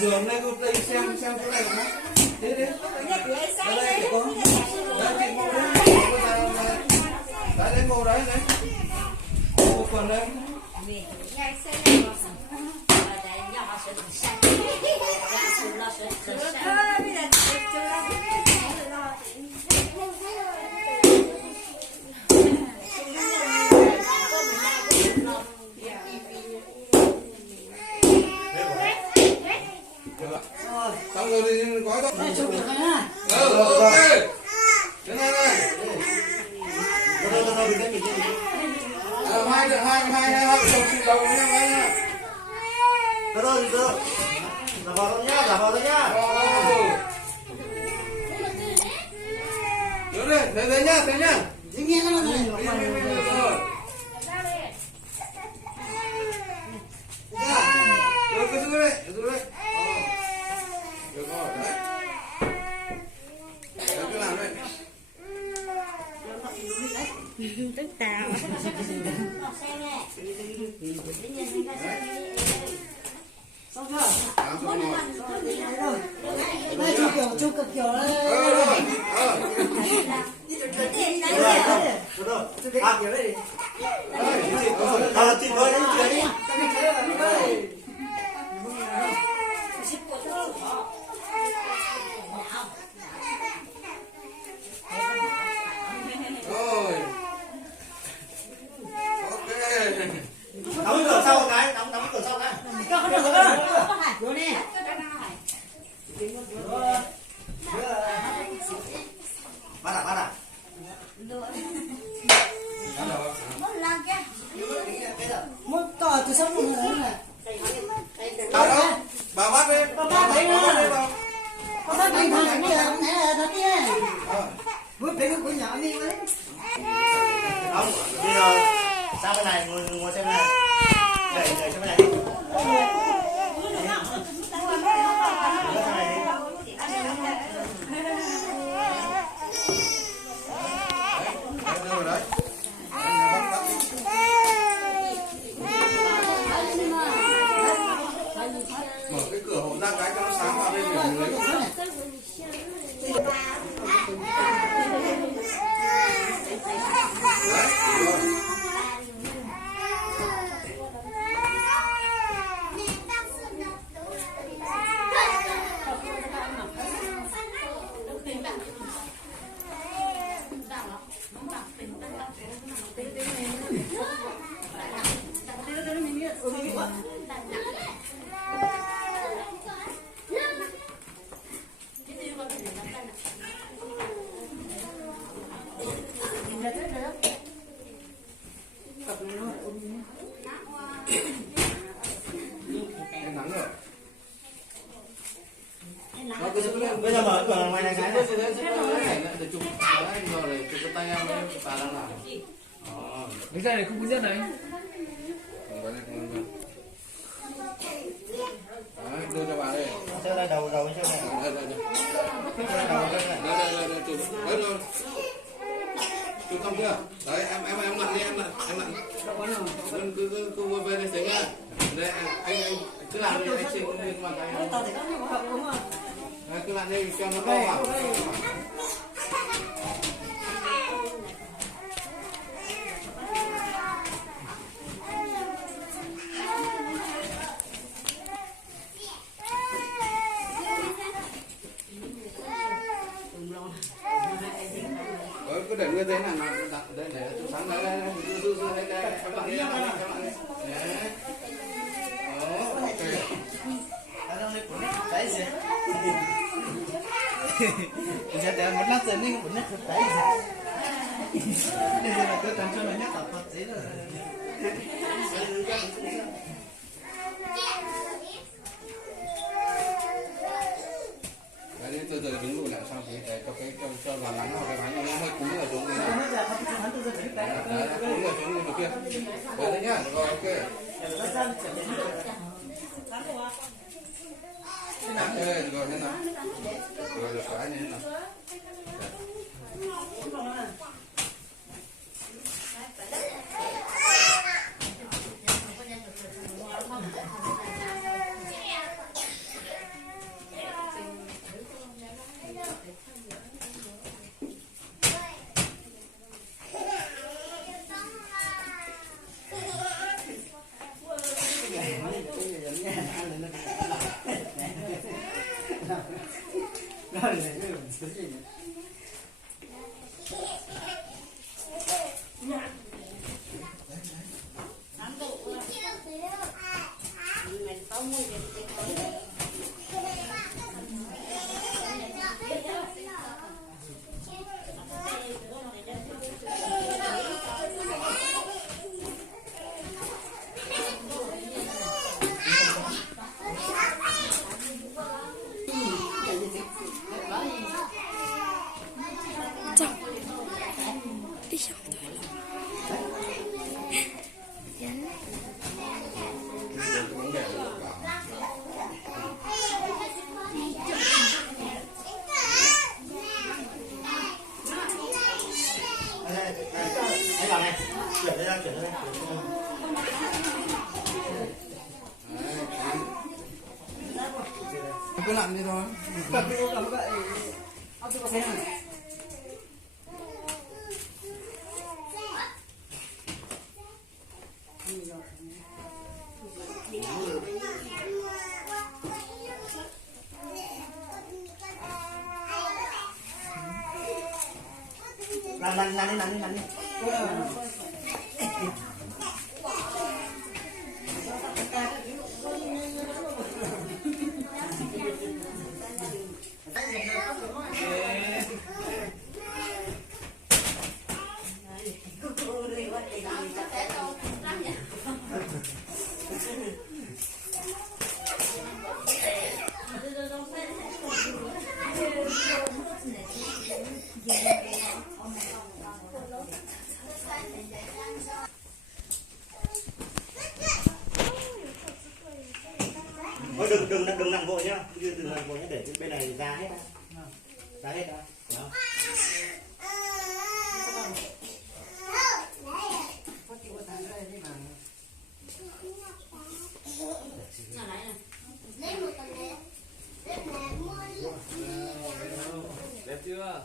giường đây cô đây xem chỗ này nó thế đấy đây có đấy chị ngồi đấy đấy ngồi đấy đấy một phần đấy xong rồi thì gói thôi. Ok. Thế này này. Hai chồng chị đầu với nhau nha. Từ từ. Giả vờ thôi nhá. Nhớ đây, thế nhá. Nghe nó này. Rồi cứ giữ đây. Được rồi, đấy. Đấy, cứ làm đây. Tức tao. Xong chưa? Làm xong rồi. Đây chụp kiểu đây. Rồi. À, kiểu đây đi. Chị ơi, đấy. Rồi. Ok. Đóng cửa sau cái, đóng cửa sau cái. Có được rồi. Vô đi. Bắt à. Muốn tỏ từ sông luôn rồi này. Bà bắt đi. Bà bắt đi bà. Bà bắt đi thằng này là thật nha. Bước phải của nhỏ đi đấy. Không, bây giờ sang bên này ngồi xem này. Đẩy sang bên này. Rồi đấy. Mở cái cửa hộ ra cái cho nó sáng vào đây để mình lấy. Đấy, rồi. Em nắng rồi. Bây giờ mở cửa ngoài này cái này. Để chụp đấy, rồi để chụp cái tay em ấy, bà đang làm. Cái dây này không có nhất này. Không có này, không có. Đấy, đưa cho bà đây. Chơi đây đầu chơi này. Đây, chụp. Đấy rồi. Chụp xong chưa? Đấy, em lặn đi, em lặn. Cứ về đây xem nhá. Đây, anh cứ làm đi, anh xem công viên bằng tay. Đấy, cứ lặn đi cho nó to vào. Cứ để nguyên thế này mà đặt đây để chụp sáng đây đây các bạn đi đấy. Đấy gì? Giờ để một lát rồi nên một lát thật đấy. Bây giờ là tôi cần cho nó nhắc thật giấy rồi. Đấy, từ từ đứng lùi lại xong thì để cho vào nắng vào cái bánh nó hơi cúi ở xuống đây. Đấy, cúi ở xuống bên kia. Đấy nhá, rồi ok. Thế rồi thế nào? Rồi được cái như thế nào? Anh vào này, chuyển đây ra, chuyển đây. Cứ lặn đi thôi. Cầm đi cầm vậy. Ông chưa có xem à? Lăn đi. Thôi đừng nặng vội nhá, đừng nặng vội nhá, để bên này ra hết ra. Đó. Đẹp chưa?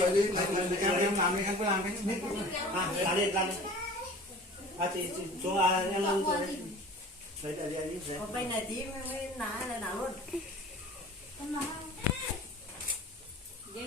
Rồi đi, em làm đi, em cứ làm cái hết. Làm đi. Chị xuống em làm rồi. Lấy đi. Bên này tí mới ná là nào luôn. Cứ làm đi.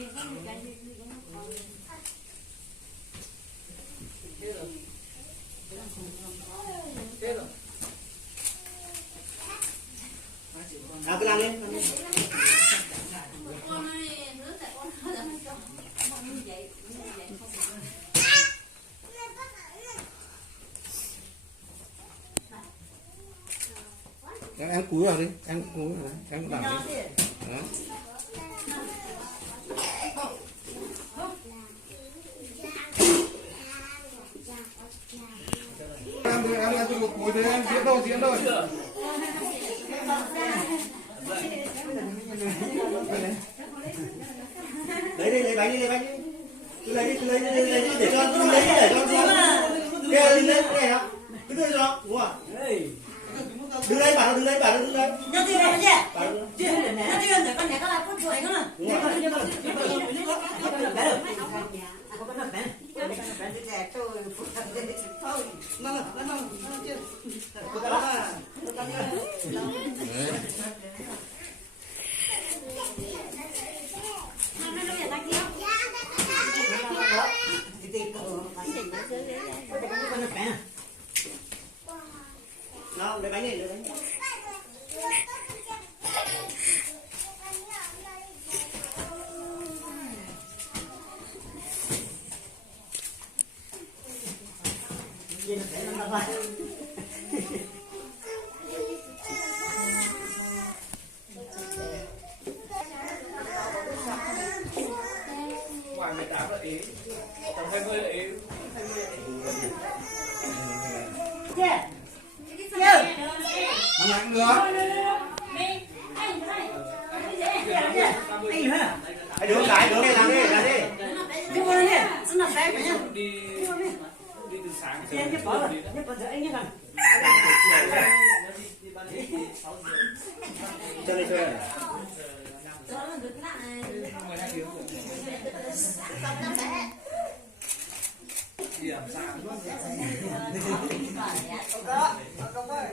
Em cúi vào đi, em cúi vào, em làm đi. Đó. Em cho một cúi thế em diễn thôi. Lấy bánh đi. Cứ lấy đi để cho con lấy để cho con. Kêu lên đây đó. Cứ đưa cho, đúng không? Đứng đây bảo đứng đây. Nó đi đâu vậy? Nó đi đâu con này có là con chuột con à? Nào, lấy bánh này. Ngoài 18 là ế, tầm 20 là ế. Không lạnh nữa. Hãy đứa cái làm đi. Cái con này, xin là bé nhá. Đi từ sáng Em nhấp bỏ rồi, nhấp bỏ rồi anh nhá cần. Chơi đi. 12 tiếng rồi. Đi làm sao? Đó, không có,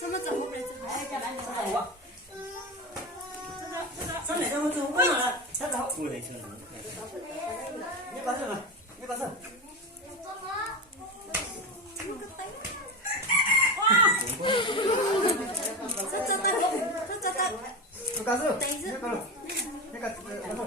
什么怎么回事？上来我做完了，他走。Ui này chưa nữa. Nhớ có rồi, nhớ có rồi. Nhớ có rồi. Nhớ có rồi. Nhớ có rồi.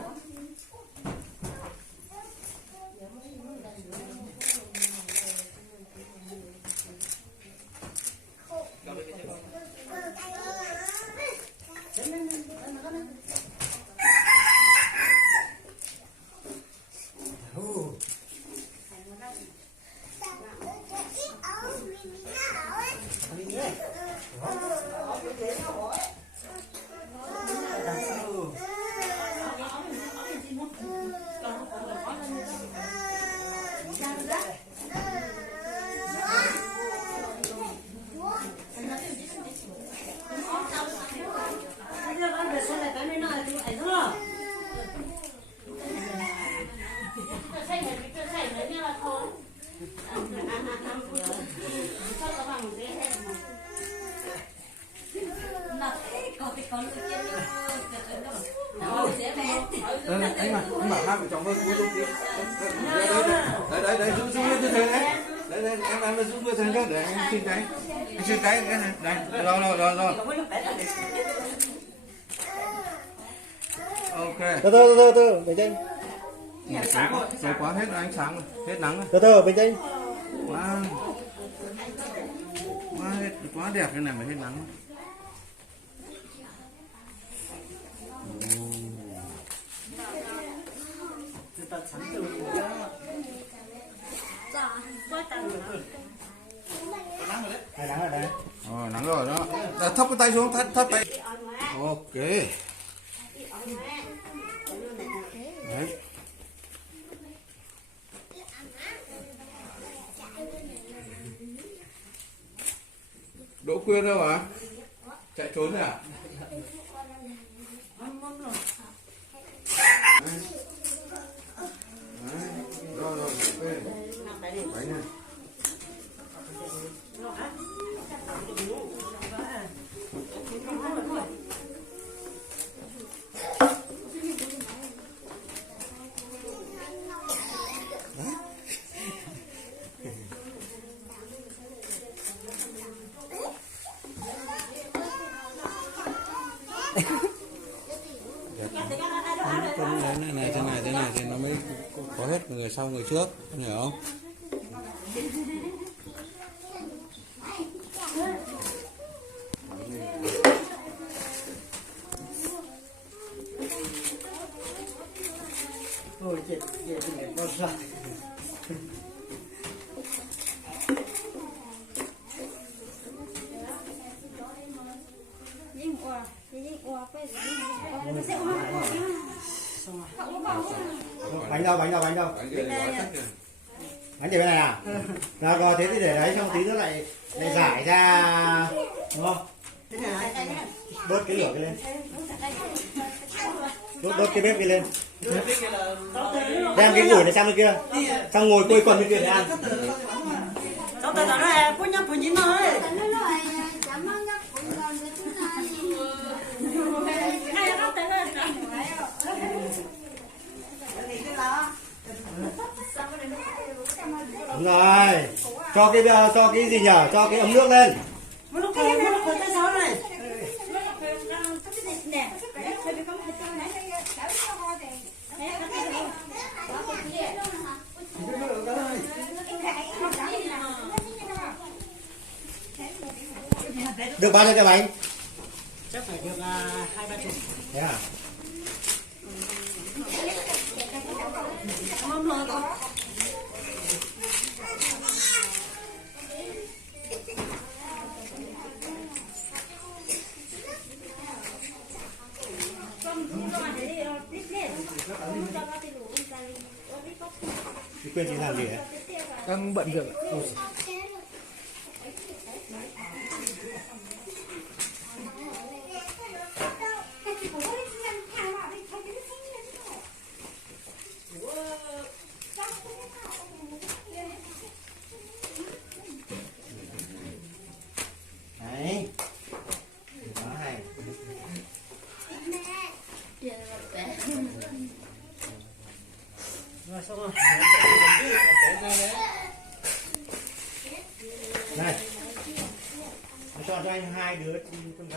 Anh bảo hai vợ chồng hơi cúi xuống tí. Đấy, rút nguyên tư thế đấy. Đấy, em rút nguyên tư thế để anh xin cái. Anh xin cái, đây, rồi. Ok. Từ bình tĩnh. Rồi quá hết ánh sáng rồi, hết nắng rồi. Từ bình tĩnh. Quá đẹp cái này mà hết nắng. Nắng rồi đấy. Nắng rồi đó. Thấp cái tay xuống, thấp tay. Ok. Đấy. Đỗ Quyên đâu hả? Chạy trốn rồi à? Rồi, ok. Bánh này. Thế này thì nó mới có hết người sau người trước, em hiểu không? Ôi chết, con sao? Bánh đâu? Bánh để bên này à? Rồi có thế thì để đấy xong tí nữa lại giải ra, đúng không? Đốt cái lửa cái lên. Đốt cái bếp cái lên. Đem cái củi này sang bên kia. Xong ngồi quây quần bên kia để ăn. Cháu ta nói phụ nhắm phụ nhìn nó ấy. Đúng rồi. Cho cái gì nhở? Cho cái ấm nước lên. Cái sao này? Được bao nhiêu cái bánh? Chắc phải được 2-3 chục. Thế à? Mâm rồi con. Chị Quyên chị làm gì đấy? Đang bận việc. Rồi xong rồi. Này. Cho anh 2 đứa trong